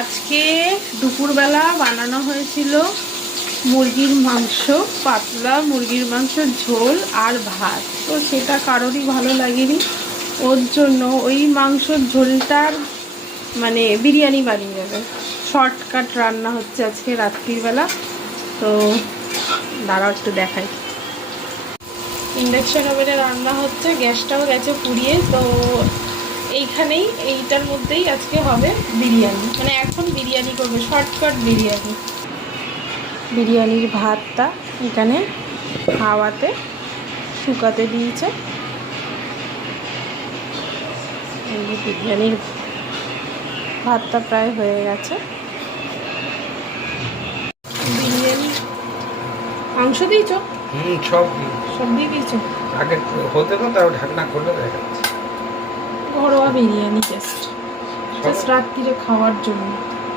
আজকে দুপুরবেলা বানানো হয়েছিল মুরগির মাংস, পাতলা মুরগির মাংস ঝোল আর ভাত। তো সেটা কারোরই ভালো লাগেনি, ওর জন্য ওই মাংসর ঝোলটার মানে বিরিয়ানি বানিয়ে দেবে। শর্টকাট রান্না হচ্ছে আজকে রাত্রিবেলা। তো দাঁড়াও একটু দেখাই। ইন্ডাকশন ওভেনে রান্না হচ্ছে, গ্যাসটাও গেছে পুড়িয়ে। তো এইখানেই এইটার মধ্যেই আজকে হবে বিরিয়ানি, মানে এখন বিরিয়ানি করবে, শর্টকাট বিরিয়ানি। বিরিয়ানির ভাতটা এখানে হাওয়াতে শুকাতে দিয়েছে। এই যে বিরিয়ানির ভাতটা প্রায় হয়ে গেছে। বিরিয়ানি মাংস দিয়েছো? সব সব দিয়ে দিয়েছো? আগে হতে না, তাও ঢাকনা খুলে দেখা যাচ্ছে। ঘরোয়া বিরিয়ানি জাস্ট রাত্রিরে খাওয়ার জন্য।